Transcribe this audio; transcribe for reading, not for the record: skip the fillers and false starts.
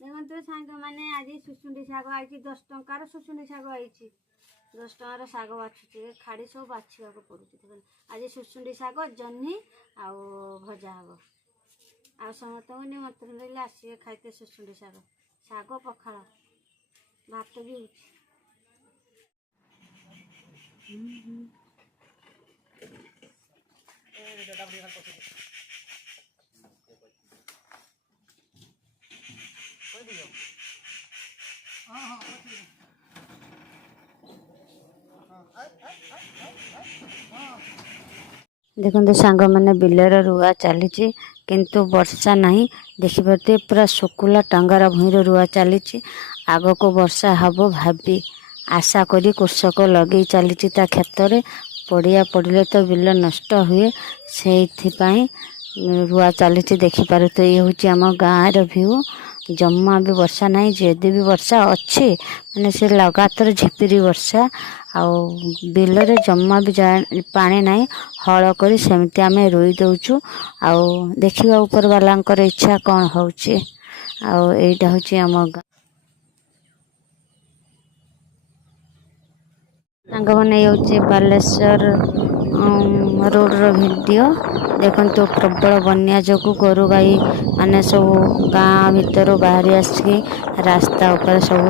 देखो सांग मैंने आज सुसुंडी शाग आई 10 टंकार सुसुंडी शाग आई 10 टंकार शाग बाछुचे खाड़ी सब बाछा पड़ुଛି आज सुसुंडी शाग जह्नी आउ भजा हम आ समस्त निमंत्रण देले आसिए खाइते सुसुंडी शाग शाग पखाड़ भात भी देखते सांग मैंने बिलर रुआ चली किंतु वर्षा नहीं देखिपे पूरा शुकुला टांगार भूईर रुआ चली आग को वर्षा हब भावी आशा करी कृषक लगे चली खेत में पड़िया पड़े तो बिल नष्ट हुए से रुआ चली देखिपार तो ये हूँ आम गाँव व्यू जम्मा भी वर्षा नहीं जदि भी वर्षा अच्छी मैंने से लगातार झिपिरी वर्षा आउ बिल रे जम्मा भी पानी नहीं हल कर सेमती आम रुई दौचु आउ देखा ऊपर वाला इच्छा कौन होची आउ एटा हूँ आम सांग मैंने ये बालेश्वर रोड रो वीडियो देखो प्रबल बन्या जो गोरु गाई माने सब गाँ भीतर बाहरी आसिक रास्ता ऊपर सब